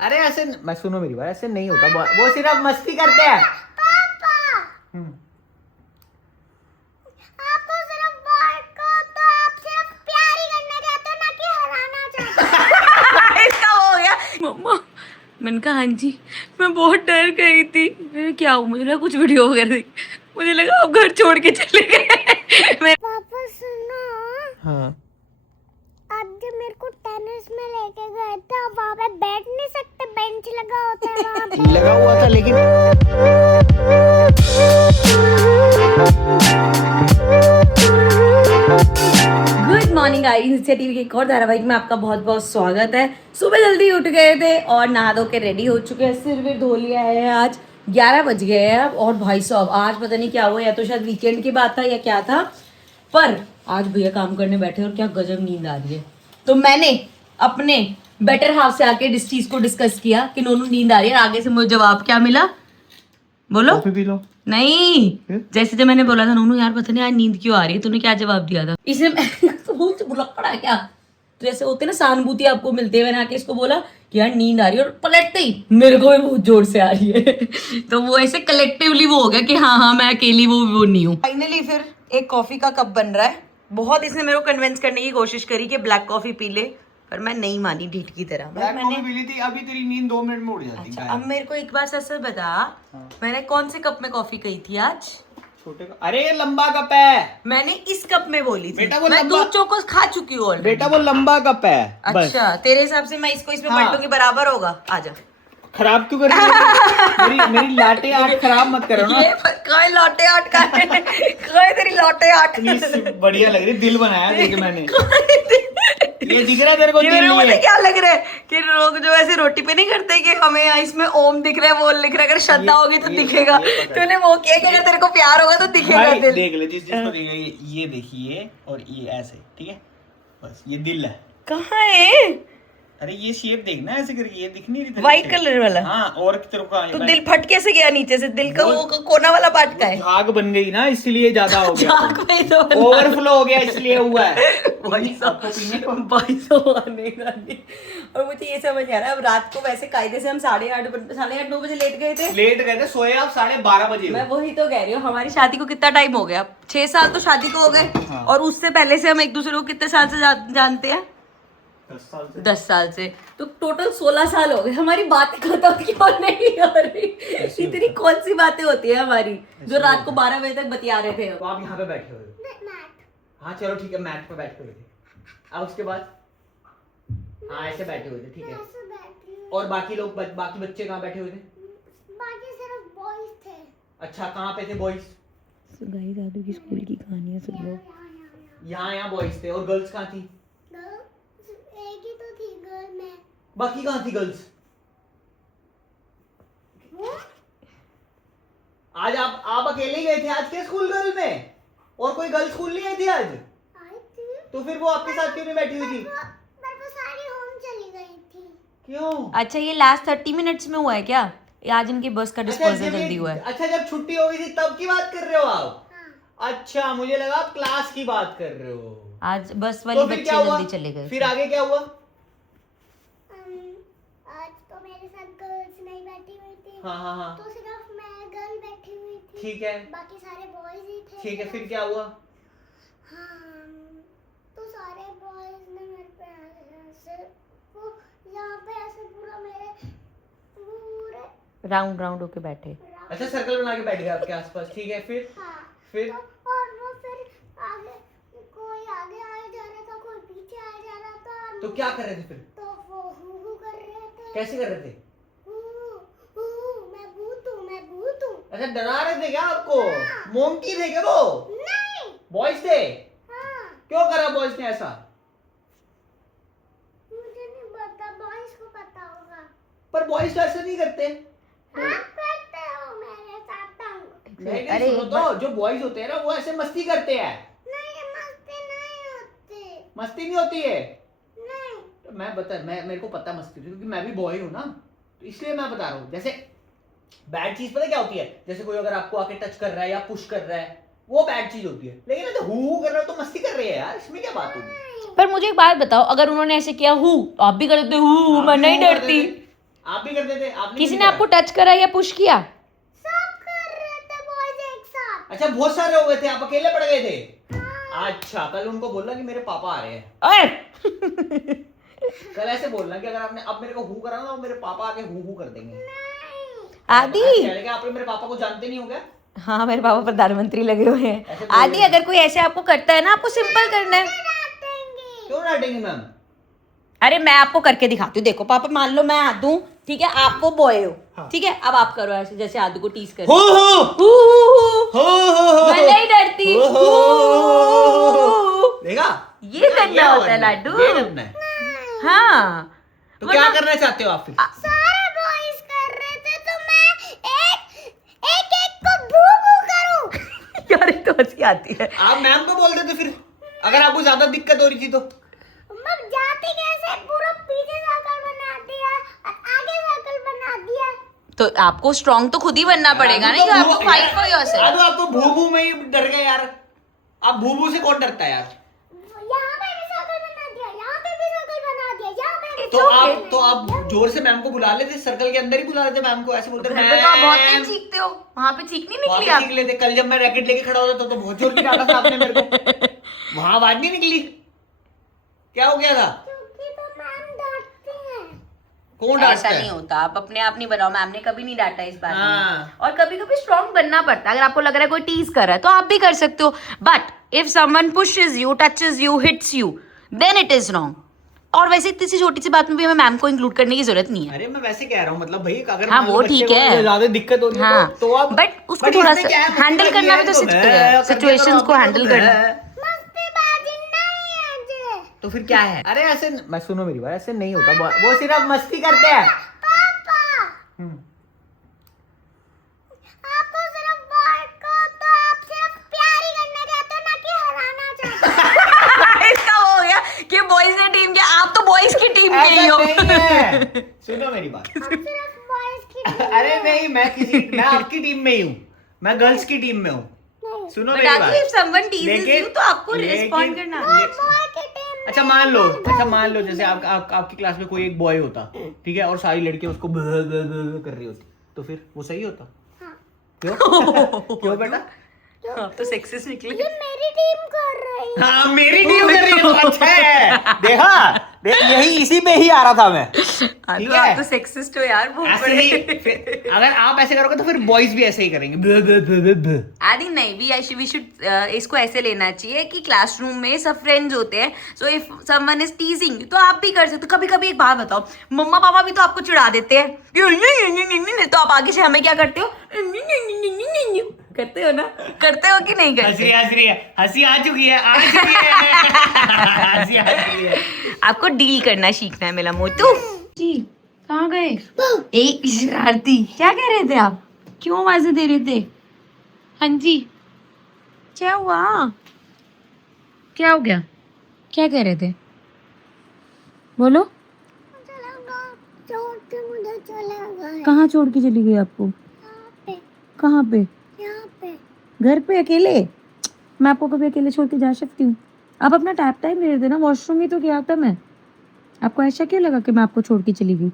अरे ऐसे मैं सुनो मेरी बात, ऐसे नहीं होता, वो सिर्फ मस्ती करते हैं। आपको सिर्फ बॉल को तो आप सिर्फ प्यार ही करना चाहते हो, ना कि हराना चाहते हो। इसका हो गया मम्मा। मैंने कहा हाँ जी, मैं बहुत डर गई थी। मैं क्या हूँ, मुझे लगा कुछ वीडियो वगैरह देखी, मुझे लगा आप घर छोड़ के चले गए। पापा सुनो, हाँ आप जब मेरे को टेनिस में लेके गए थे, आप वहाँ पे बैठ नहीं सकते, बेंच लगा होता है वहाँ पे। लगा हुआ था लेकिन good morning guys, India TV के एक और धारावाहिक में आपका बहुत बहुत स्वागत है। सुबह जल्दी उठ गए थे और नहा धो के रेडी हो चुके हैं, सिर भी धो लिया है। आज 11 बज गए हैं और भाई साहब आज पता नहीं क्या हुआ, या तो शायद वीकेंड की बात था या क्या था, पर आज भैया काम करने बैठे और क्या गजब नींद आ रही है। तो मैंने अपने बेटर हाफ से आके इस चीज को डिस्कस किया कि नोनू नींद आ रही है, और आगे से मुझे जवाब क्या मिला, बोलो। Coffee P low. नहीं, जैसे जब मैंने बोला था नोनू यार पता नहीं आज नींद क्यों आ रही है, तूने क्या जवाब दिया था? इसने तो बहुत बुलक्कड़ा क्या, तो जैसे होते ना सहानुभूति आपको मिलते हैं, मैंने आके इसको बोला कि यार नींद आ रही है, और पलटते ही मेरे को भी बहुत जोर से आ रही है। तो वो ऐसे कलेक्टिवली वो हो गया कि हाँ हाँ मैं अकेली वो नहीं हूँ। फाइनली फिर एक कॉफी का कप बन रहा है। बहुत इसने मेरे को कन्विंस करने की कोशिश करी कि ब्लैक कॉफी पी ले, पर मैं नहीं मानी ढीठ की तरह। मैंने पी ली थी, अभी तेरी नींद 2 मिनट में उड़ जाती। अच्छा, अब मेरे को एक बार सच सच बता, मैंने कौन से कप में कॉफी कही थी आज? छोटे का, अरे ये लंबा कप है। मैंने इस कप में बोली थी। बेटा वो मैं लंबा- दूध चोकोस खा चुकी हूँ already। बेटा वो लंबा कप है। बस अच्छा, तेरे हिसाब से मैं इसको इसमें हाँ। पलटूंगी बराबर होगा। आजा। खराब क्यों कर रही है? मेरी लाटे आर्ट खराब मत करो ना। ये काय लौटे आट का है? काय तेरी लौटे आट? इतनी बढ़िया लग रही, दिल बनाया देख मैंने। ये दिख रहा है तेरे को ये दिल? मेरे को पता ये है क्या लग रहा है कि लोग जो ऐसे रोटी पे नहीं करते कि हमें यहाँ इसमें ओम दिख रहा है, वो लिख रहा है, अगर श्रद्धा होगी तो दिखेगा। तूने वो किया कि अगर तेरे को प्यार होगा तो दिखेगा भाई दिल। देख ले, जिस जिसको देखेगा ये देखिए, और ये ऐसे, ठीक है, बस ये दिल है। कहाँ है? अरे ये शेप देखना ऐसे करके, ये दिख नहीं रही तेरे व्हाइट को? कलर वाला? हाँ, और तेरे को तो दिल फट कैसे गया नीचे से? दिल का वो कोना वाला पार्ट का है? झाग बन गई ना, इसलिए ज्यादा हो गया। झाग में ही तो बना। ओवरफ्लो हो गया इसलिए हुआ है। भाई साहब, भाई साहब आने का नहीं। और मुझे ये समझ नहीं आ रहा है, अब रात को वैसे कायदे से हम 8:30 9 बजे लेट गए थे। लेट गए थे, सोए आप 12:30 बजे। मैं वही तो कह रही हूँ, हमारी शादी को कितना टाइम हो गया? 6 साल तो शादी को हो गए। हाँ। और उससे पहले से हम एक दूसरे को कितने साल से जानते हैं? 10 साल से। 10 साल से। तो टोटल 16 साल हो गए। हमारी बातें खत्म क्यों नहीं हो रही? इतनी कौन सी बातें होती है हमारी जो रात को 12 बजे तक बतिया रहे थे? तो आप यहाँ पे बैठे हुए हो? हाँ चलो ठीक है, मैट पे बैठे हुए थे। अब उसके बाद हाँ ऐसे बैठे हुए थे, ठीक है। और बाकी लोग, बाकी बच्चे कहाँ बैठे हुए थे? बाकी सिर्फ बॉयज थे। अच्छा, कहाँ पे थे बॉयज? गाइस दादू की स्कूल की कहानियां सुन लो। यहाँ बॉयज थे। और गर्ल्स कहाँ थी? एक ही तो थी गर्ल में। बाकी कहाँ थी गर्ल्स? आज आप अकेले ही गए थे आज के स्कूल गर्ल में? और कोई गर्ल स्कूल नहीं आई थी आज? आई थी। तो फिर वो आपके साथ क्यों नहीं बैठी हुई थी? पर वो सारी होम चली गई थी। क्यों? अच्छा, ये लास्ट 30 मिनट्स में हुआ है क्या? ये आज इनकी बस का डिस्पोजल जल्दी हुआ है। अच्छा, जब छुट्टी हो गई थी तब की बात कर रहे हो आप? हाँ। अच्छा, मुझे लगा आप क्लास की बात कर रहे हो। आज बस वाली तो फिर बच्चे क्या हुआ? जल्दी चले गए। फिर आगे क्या हुआ? आज तो मेरे साथ गर्ल्स नहीं बैठी हुई थी। हाँ हाँ हाँ, तो सिर्फ मैं गर्ल बैठी हुई थी। ठीक है, बाकी सारे बॉयज ही थे। ठीक है, फिर क्या हुआ? हाँ, तो सारे बॉयज ने मेरे पे ऐसे वो यहाँ पे ऐसे पूरा मेरे पूरे राउंड राउंड होके बैठे। अच्छा, सर्कल बना के बैठ गए आपके आसपास, ठीक है, फिर? हाँ। फिर तो और वो फिर आगे कोई आगे आया जा रहा था, कोई पीछे आया जा रहा था। तो क्या कर रहे थे फिर? तो वो हू कर रहे थे। कैसे कर रहे थे? मैं भूत हूँ, मैं भूत हूँ। अच्छा, डरा रहे थे क्या आपको? हाँ। मोमकी थे क्या वो? नहीं। बॉयज थे? हाँ, क्यों करा बॉयज ने ऐसा? मुझे नहीं पता, बॉयज को पता होगा। पर बॉयज तो ऐसा नहीं करते। आप करते हो मेरे साथ तंग। नहीं अरे सुनो तो, जो बॉयज होते हैं ना वो ऐसे मस्ती करते हैं। नहीं, मस्ती नहीं होती। मस्ती नहीं होती है? नहीं। तो मैं मेरे को पता मस्ती होती है, क्योंकि मैं भी बॉय हूँ ना, तो इसलिए मैं बता रहा हूँ। जैसे बैड चीज पता क्या होती है? जैसे कोई अगर आपको आके टच कर रहा है या पुश कर रहा है, वो बैड चीज होती है। लेकिन अगर हु कर रहा हो तो मस्ती कर रहे हैं यार, इसमें क्या बात होगी? पर मुझे एक बात बताओ, अगर उन्होंने ऐसे किया हूँ तो आप भी कर देते हूँ? मैं नहीं डरती। आप भी करते थे? आपने किसी नहीं ने किया? आपको टच करा या पुश किया? सब कर रहे थे बॉयज एक साथ। अच्छा बहुत सारे हो गए थे, आप अकेले पड़ गए थे? अच्छा, कल उनको बोलना कि मेरे पापा आ रहे हैं। ओए कल ऐसे बोलना कि अगर आपने अब मेरे को हु करा ना, तो मेरे पापा आके हु कर देंगे। आदि, क्या आप मेरे पापा को जानते नहीं हो क्या? हाँ मेरे पापा प्रधानमंत्री लगे हुए हैं। ऐसे बोल आदि, रहे अगर कोई ऐसे आपको करता है ना, आपको सिंपल करना है। क्यों डांटेंगे मैम? अरे मैं आपको करके दिखाती हूँ, देखो पापा, मान लो मैं आदू, ठीक है, आप वो बॉय हो, हाँ। ठीक है, अब आप करो ऐसे जैसे आदू को टीज कर। हो मैं नहीं डरती। देखा, ये करना होता है लाडू। ये करना है। हाँ तो क्या करना चाहते हो आप फिर? सारे बॉयज कर रहे थे तो मैं एक को भू भू करूं। यार तो हंसी आती है। आप मैम को बोल देते फिर, अगर आपको ज्यादा दिक्कत हो रही थी तो। मग जाते कैसे पूरा पीछे सर्कल बना दिया और आगे सर्कल बना दिया। तो आपको स्ट्रॉन्ग तो खुद ही बनना पड़ेगा ना, कि आपको फाइट फॉर योरसेल्फ। आप तो भू में ही डर गए यार। आप भू से कौन डरता है यार? यहाँ पे भी सर्कल बना दिया, यहाँ पे भी सर्कल बना दिया, यहाँ पे भी। तो आप जोर से मैम को बुला लेते, सर्कल के अंदर ही बुला लेते मैम को, ऐसे बोलते घर पे तो आप बहुत तेज चीखते हो, वहां पे चीख नहीं निकली आप? चीख लेते। कल जब मैं रैकेट लेके खड़ा होता तो बहुत जोर की डांटा था आपने मेरे को। वहां आवाज नहीं निकली, क्या हो गया था? क्योंकि तो मैम डांटती हैं। कौन ऐसा डांटता नहीं है? होता, आप अपने आप नहीं बनाओ, मैम ने कभी नहीं डांटा इस बात हाँ। में। और कभी कभी स्ट्रॉन्ग बनना पड़ता है, अगर आपको लग रहा है कोई टीज कर रहा है तो आप भी कर सकते हो, but if someone pushes you, touches you, hits you, then it is wrong. और वैसे इतनी सी छोटी सी बात में भी हमें मैम को इंक्लूड करने की जरूरत नहीं है। अरे मैं वैसे कह रहा हूँ, मतलब भाई अगर हाँ, मान लो वो बच्चे ठीक को है। ज्यादा दिक्कत हो रही है हाँ, तो आप बट उसको थोड़ा सा हैंडल करना भी तो सिचुएशंस को हैंडल करना। मस्तीबाजी नहीं है जी। तो फिर क्या है? अरे ऐसे मैं सुनो मेरी बात, ऐसे नहीं होता, वो सिर्फ मस्ती करते हैं। पापा आपको सिर्फ बॉय को तो आप सिर्फ प्यार ही करना चाहते हो, ना कि हराना चाहते हो। इसका वो हो गया कि बॉयज ने टीम के, आप तो बॉयज की टीम के ही ऐसा हो। नहीं है। सुनो मेरी बात। आप सिर्फ बॉयज की अरे नहीं, मैं आपकी टीम में ही हूँ, मैं गर्ल्स की टीम में हूँ। सुनो But मेरी आदि, बात। if someone teases लेकिन- you, तो आपको लेकिन- रिस्पॉन्ड करना। बॉय की टीम। अच्छा मान लो जैसे आपकी क्लास में कोई एक बॉय होता, ठीक है, और सारी लड़कियां उसको कर रही होती, तो फिर वो सही होता? हाँ। क्यों? क्यों बेटा? आप तो सेक्सिस्ट निकले। ये मेरी टीम कर रही है। हाँ, मेरी टीम कर रही है तो अच्छा है। देखा, यही इसी पे ही आ रहा था मैं। ठीक है, आप तो सेक्सिस्ट हो यार, बहुत ऐसे बड़े। ही फिर अगर आप ऐसे करोगे तो फिर बॉयज भी ऐसे ही करेंगे। आदि नहीं, वी शुड इसको ऐसे लेना चाहिए कि क्लासरूम में सब फ्रेंड्स होते हैं, सो इफ समवन इज टीजिंग तो आप भी कर सकते हो। कभी कभी एक बात बताओ, मम्मा पापा भी तो आपको चिढ़ा देते हैं, तो आप आगे से हमें क्या करते हो? करते हो ना, करते हो कि नहीं करते? हंसी आ चुकी है हंसी आ चुकी है। आपको डील करना सीखना है मेरा मोटू जी। कहाँ गए? एक शरारती, क्या कह रहे थे आप? क्यों आवाजें दे रहे थे? हाँ जी, क्या हुआ? क्या हो गया? क्या कह रहे थे? बोलो। छोड़ के मुझे चला गया। कहाँ छोड़ के चली गई आपको? यहाँ पे, कहाँ पे? यहाँ पे। घर पे अकेले? मैं आपको कभी अकेले छोड़ के जा सकती हूँ? आप अपना टैप टाइम ले देना, वॉशरूम ही तो गया था मैं। आपको ऐसा क्यों लगा कि मैं आपको छोड़ के चली गई?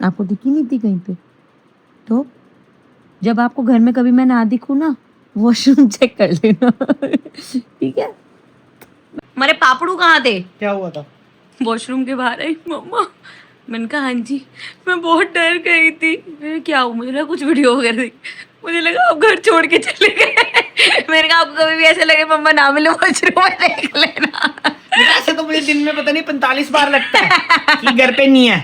आपको दिखी नहीं थी कहीं पे? तो जब आपको घर में कभी मैं ना दिखूं ना, वॉशरूम चेक कर लेना। ठीक है? मेरे पापड़ू कहाँ थे? क्या हुआ था? वॉशरूम के बाहर आई मम्मा। मैंने कहा हाँ जी, मैं बहुत डर गई थी। मैंने क्या हुआ? मुझे लगा कुछ वीडियो वगैरह देख, मुझे लगा आप घर छोड़ के चले गए। मैंने कहा आपको कभी भी ऐसे लगे मम्मा ना मिले, वॉशरूम में देख लेना। ऐसे तो मुझे दिन में पता नहीं 45 बार लगता है कि घर पे नहीं है।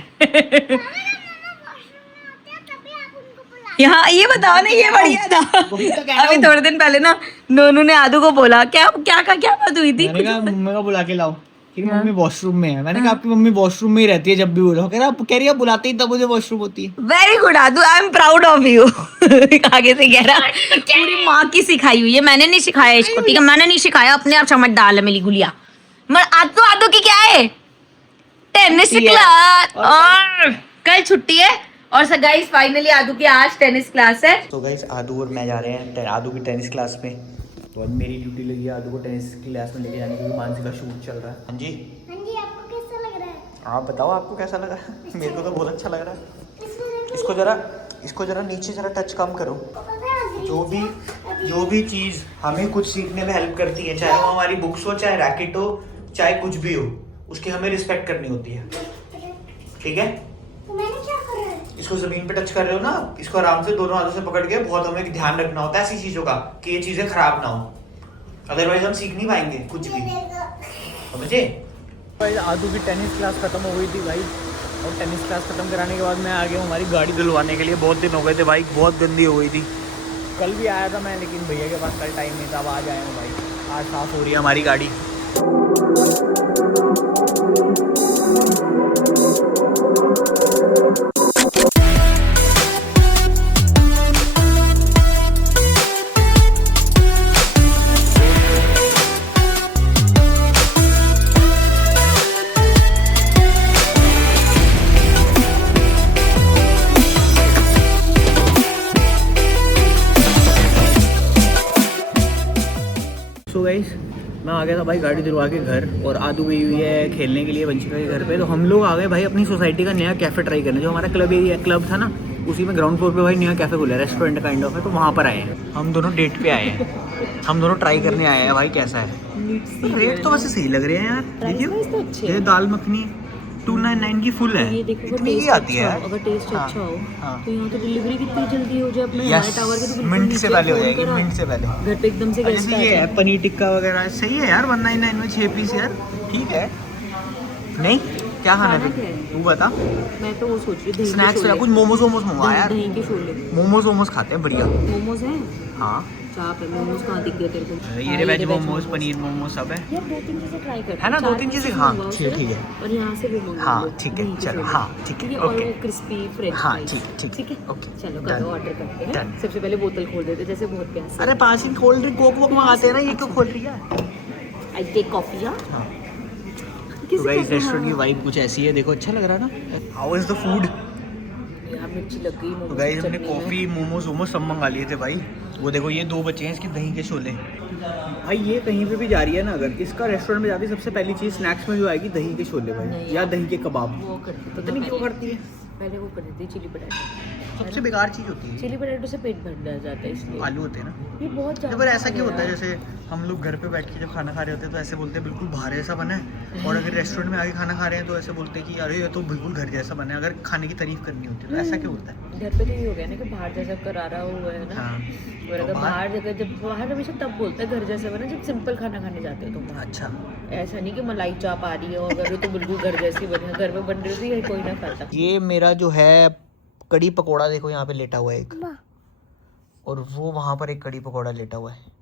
यहाँ ये बताओ ना, ये बढ़िया था। वही तो कह रहा अभी हूँ। थोड़े दिन पहले ना नोनू ने आदू को बोला, क्या क्या बात हुई थी? मैंने कहा मम्मी को बुला के लाओ, कि मम्मी वॉशरूम में है। मैंने कहा आपकी मम्मी वॉशरूम में ही रहती है जब भी बोलो। कह रही है बुलाते ही तब मुझे वॉशरूम होती है। Very good Aadu, I am proud of you. आगे से कह रहा पूरी माँ की सिखाई हुई है, मैंने नहीं सिखाया इसको, ठीक है? मैंने नहीं सिखाया, अपने आप समझ डाल है मेरी गुलिया। मगर आदू की क्या है? टेनिस छुट्टी है। क्लास, और कल छुट्टी है। और गाइस फाइनली आदू की आज टेनिस क्लास है। तो गाइस आदू और मैं जा रहे हैं आदू की टेनिस क्लास में। और मेरी ड्यूटी लगी है आदू को टेनिस क्लास में लेके जाने की, मानसी का शूट चल रहा है। हाँ जी, हाँ जी, आपको कैसा लग रहा है? आप बताओ आपको कैसा लगा? मेरे को तो बहुत अच्छा लग रहा है। इसको जरा नीचे जरा टच कम करो। जो भी चीज़ हमें कुछ सीखने में हेल्प करती है, चाहे वो हमारी बुक्स हो, चाहे रैकेट हो, चाहे कुछ भी हो, उसकी हमें रिस्पेक्ट करनी होती है, ठीक है? तो मैंने क्या करा है? इसको जमीन पे टच कर रहे हो ना, इसको आराम से दोनों हाथों से पकड़ के बहुत हमें ध्यान रखना होता है ऐसी चीज़ों का कि ये चीज़ें खराब ना हो, अदरवाइज हम सीख नहीं पाएंगे कुछ भी, समझे? भाई आदू की टेनिस क्लास खत्म हो गई थी भाई, और टेनिस क्लास खत्म कराने के बाद मैं आ गया हूँ हमारी गाड़ी धुलवाने के लिए। बहुत दिन हो गए थे भाई, बहुत गंदी हो गई थी। कल भी आया था मैं, लेकिन भैया के पास कल टाइम नहीं था, अब आज आया हूँ भाई। आज साफ़ हो रही है हमारी गाड़ी। सो गाइस, मैं आ गया था भाई गाड़ी धुलवा के घर, और आदू गई हुई है खेलने के लिए वंशिका के घर पे। तो हम लोग आ गए भाई अपनी सोसाइटी का नया कैफ़े ट्राई करने। जो हमारा क्लब था ना, उसी में ग्राउंड फ्लोर पे भाई नया कैफ़े खुला है, रेस्टोरेंट काइंड ऑफ है, तो वहाँ पर आए हैं हम दोनों। डेट पे आए हैं हम दोनों, ट्राई करने आए हैं भाई कैसा है। रेट तो वैसे सही लग रहे हैं यार, देखिए ये दाल मखनी 299 की फुल है, ये देखो इतनी ही आती है यार। अगर टेस्ट हाँ, अच्छा हो हाँ। तो यहाँ तो डिलीवरी कितनी जल्दी हो जाए अपने यस, हमारे टावर के तो बिल्कुल मिनट नीचे से पहले हो फोन जाएगी, करा, मिनट से पहले। घर पे एकदम से गेस्ट जैसे ये है पनीर टिक्का वगैरह, सही है यार। 199 में 6 पीस यार, ठीक है। नहीं क्या खाना है क्या है? तू बता। मैं तो वो सोच रही हूँ स्नैक्स या कुछ मोमोज वोमोज मंगवा यार। दही के छोले मोमोज वोमोज खाते हैं बढ़िया। मोमोज हैं, हाँ चाप है, मोमोज कहाँ दिख गए तेरे को? ये वेज मोमोज, पनीर मोमोज सब है यार 2-3 चीजें ट्राई करते है ना, 2-3 चीजें। हाँ ठीक है, और यहाँ से वो मंगा हाँ लो, ठीक है, दही के चलो छोले। हाँ ठीक है, और ओके वो क्रिस्पी फ्रेंच हाँ फ्राइज। ठीक है ओके चलो Done. करो, ऑर्डर करते हैं। Done. सबसे पहले बोतल खोल देते जैसे बहुत प्यास। अरे 5 दिन कोल्ड ड्रिंक कोक वोक मंगाते हैं ना, ये क्यों खोल रही है? I take coffee. हाँ तो गाइस रेस्टोरेंट की वाइब कुछ ऐसी है, देखो अच्छा लग रहा है ना। How is the food? यहाँ मिर्ची लग गई तो मोमोज गाइस की हमने चटनी में। कॉफ़ी मोमोज वोमोज सब मंगा लिए थे भाई। वो देखो ये 2 बचे हैं इसके दही के छोले। भाई ये कहीं पे भी जा रही है ना, अगर इसका रेस्टोरेंट में जाती है सबसे पहली चीज़ स्नैक्स में जो आएगी दही के छोले भाई, नहीं। या दही के कबाब। वो करती पता नहीं क्यों करती है, पहले वो कर देती है चिली पटाटो। सबसे बेकार चीज़ होती है। चिली पटाटो से पेट भर जाता है इसलिए। आलू होते हैं ना, ये बहुत तो पर ऐसा क्यों होता है? जैसे हम लोग घर पे बैठ के जब खाना खा रहे होते हैं तो ऐसे बोलते हैं बिल्कुल बाहर जैसा बना है, और अगर रेस्टोरेंट में आके खाना खा रहे हैं तो ऐसे बोलते हैं कि अरे ये तो बिल्कुल घर जैसा बना है, अगर खाने की तारीफ करनी होती है तो ऐसा क्यों होता है? घर पे तो ये हो गया ना कि बाहर जैसा करारा हुआ है ना। हाँ और अगर तो बाहर जगह जब बाहर हमेशा तब बोलता है घर जैसा बना जब सिंपल खाना खाने जाते हो तुम। अच्छा ऐसा नहीं कि मलाई चाप आ रही है और अगर तो बिल्कुल घर जैसी बनी, घर में बन रही होती है कोई ना खाता। ये मेरा जो है कड़ी पकोड़ा देखो यहाँ पे लेटा हुआ है एक, वाह, और वो वहाँ पर एक कड़ी पकोड़ा लेटा हुआ है।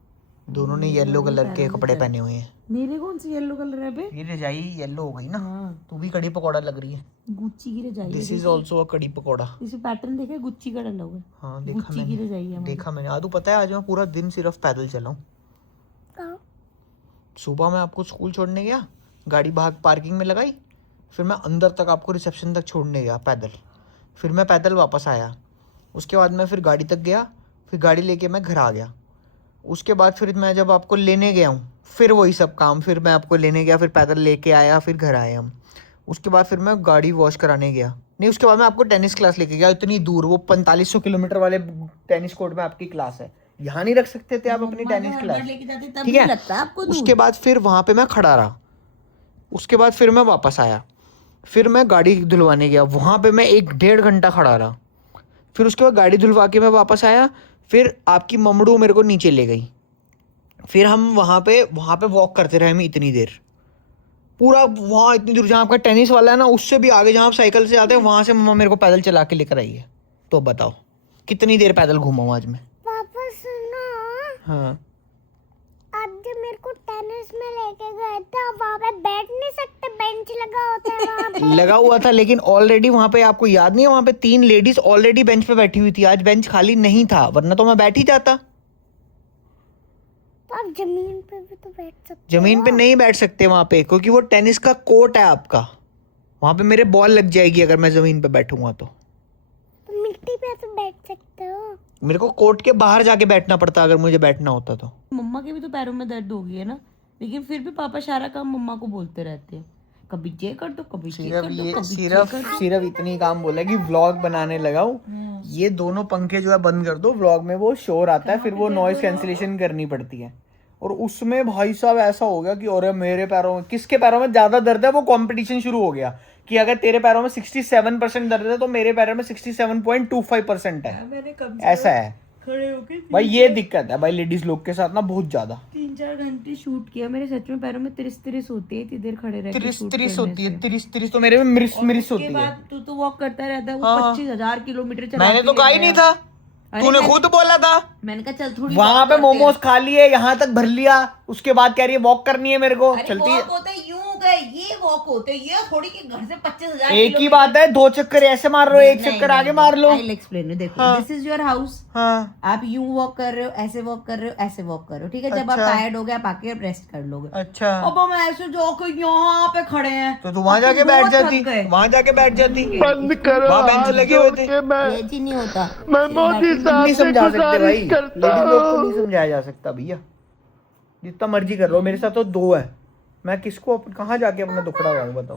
दोनों ने येलो कलर के कपड़े पहने हुए हैं। मेरे कौन सी येलो कलर है बे? ये रजाई येलो हो गई ना, हाँ तू भी कड़ी पकोड़ा लग रही है। गुच्ची की रजाई दिस है। इज ऑल्सो अ कड़ी पकोड़ा। इसे पैटर्न देखे गुच्ची का डला हुआ है। हाँ देखा गुच्ची की रजाई है मैंने, हमारी। देखा मैंने। आदू पता है आज मैं पूरा दिन सिर्फ पैदल चला हूँ। कहाँ? सुबह मैं आपको स्कूल छोड़ने गया, गाड़ी बाहर पार्किंग में लगाई, फिर मैं अंदर तक आपको रिसेप्शन तक छोड़ने गया पैदल, फिर मैं पैदल वापस आया, उसके बाद मैं फिर गाड़ी तक गया, फिर गाड़ी लेके मैं घर आ गया, उसके बाद फिर मैं जब आपको लेने गया हूँ फिर वही सब काम, फिर मैं आपको लेने गया, फिर पैदल लेके आया, फिर घर आए हम, उसके बाद फिर मैं गाड़ी वॉश कराने गया, नहीं उसके बाद मैं आपको टेनिस क्लास लेके गया इतनी दूर, वो 4500 किलोमीटर वाले टेनिस कोर्ट में आपकी क्लास है, यहाँ नहीं रख सकते थे आप अपनी टेनिस क्लास, ठीक है। उसके बाद फिर वहाँ पे मैं खड़ा रहा, उसके बाद फिर मैं वापस आया, फिर मैं गाड़ी धुलवाने गया, वहाँ पे मैं 1-1.5 घंटा खड़ा रहा, फिर उसके बाद गाड़ी धुलवा के मैं वापस आया, फिर आपकी ममड़ू मेरे को नीचे ले गई, फिर हम वहाँ पे वॉक करते रहे हम इतनी देर, पूरा वहाँ इतनी दूर जहाँ आपका टेनिस वाला है ना उससे भी आगे जहाँ आप साइकिल से आते हैं वहाँ से मम्मा मेरे को पैदल चला के लेकर आई है। तो बताओ कितनी देर पैदल घूमा हूँ आज मैं। पापा सुनो, हाँ आप जब मेरे को टेनिस में लेके गए थे अब वहाँ पे बैठ नहीं सकते, बेंच लगा होता है वहाँ पे। लगा हुआ था, लेकिन ऑलरेडी वहाँ पे आपको याद नहीं है वहाँ पे 3 लेडीज ऑलरेडी बेंच पे बैठी हुई थी, आज बेंच खाली नहीं था, वरना तो मैं बैठ ही जाता। तो आप जमीन पे भी तो बैठ सकते जमीन पे हो। नहीं बैठ सकते वहाँ पे, क्योंकि वो टेनिस का कोर्ट है आपका, वहाँ पे मेरे बॉल लग जाएगी अगर मैं जमीन पे बैठूंगा तो मिट्टी पे तो बैठ सकते हो। मेरे को कोर्ट के बाहर जाके बैठना पड़ता अगर मुझे बैठना होता तो। मम्मा के भी तो पैरों में दर्द हो गई है ना, लेकिन फिर भी पापा सारा काम मम्मा को बोलते रहते हैं कभी ये कर दो, कभी ये सिर्फ कर दो, ये कभी ये सिर्फ कर दो। सिर्फ इतनी काम बोला कि व्लॉग बनाने लगाओ, ये दोनों पंखे जो है बंद कर दो, व्लॉग में वो शोर आता है, फिर वो नॉइज कैंसिलेशन करनी पड़ती है। और उसमें भाई साहब ऐसा हो गया कि अरे मेरे पैरों में, किसके पैरों में ज्यादा दर्द है, वो कंपटीशन शुरू हो गया कि अगर तेरे पैरों में 67% दर्द है तो मेरे पैरों में 67.25% है। मैंने कब ऐसा है खड़े होके भाई, ये दिक्कत है भाई लेडीज लोग के साथ ना बहुत ज्यादा। 3-4 घंटे शूट किया, मेरे सच में पैरों में तिरिस होती है इतनी देर खड़े रह के तिरिस shoot तिरिस करने होती है, से। तिरिस तो मेरे में मिरिस मिरिस उसके होती है। बाद तू तो वॉक करता रहता है, वो हाँ। 25,000 किलोमीटर चला मैंने के तो ले कहा ही गया। नहीं था, अरे तूने मैंने- खुद बोला था। मैंने कहा चल थोड़ी वहां walk पे करते मोमोज हैं। खा लिए, यहाँ तक भर लिया, उसके बाद कह रही है वॉक करनी है मेरे को। अरे चलती है वॉक होते हैं, यूं गए, ये वॉक होते हैं, ये थोड़ी कि घर से 25,000 एक ही बात है, 2 चक्कर ऐसे मार लो, एक चक्कर आगे मार लो। I will explain you. देखो, हाँ। दिस इज योर हाउस, हाँ आप यूं वॉक कर रहे हो, ऐसे वॉक कर रहे हो, ऐसे वॉक कर रहे हो, ठीक है। जब आप अच्छा। टायर्ड हो गए आप आके रेस्ट कर लोगे। अच्छा, अब हम ऐसे जाके यहाँ पे खड़े हैं, तो तू वहां अब जाके तुम बैठ बहुत थक जाती, गए। वहां जाके बैठ जाती। बंद करो, वहाँ बेंच हाथ लगे जोड़ हुए थे। के मैं ये चीज नहीं होता। मोदी साहब नहीं से समझा सकते भाई, गुजारिश करता लेडीज लोग को हूँ। नहीं समझाया जा सकता भैया, जितना मर्जी कर लो। मेरे साथ तो 2 है, मैं किसको कहाँ जाके अपना दुखड़ा गाऊं बताओ।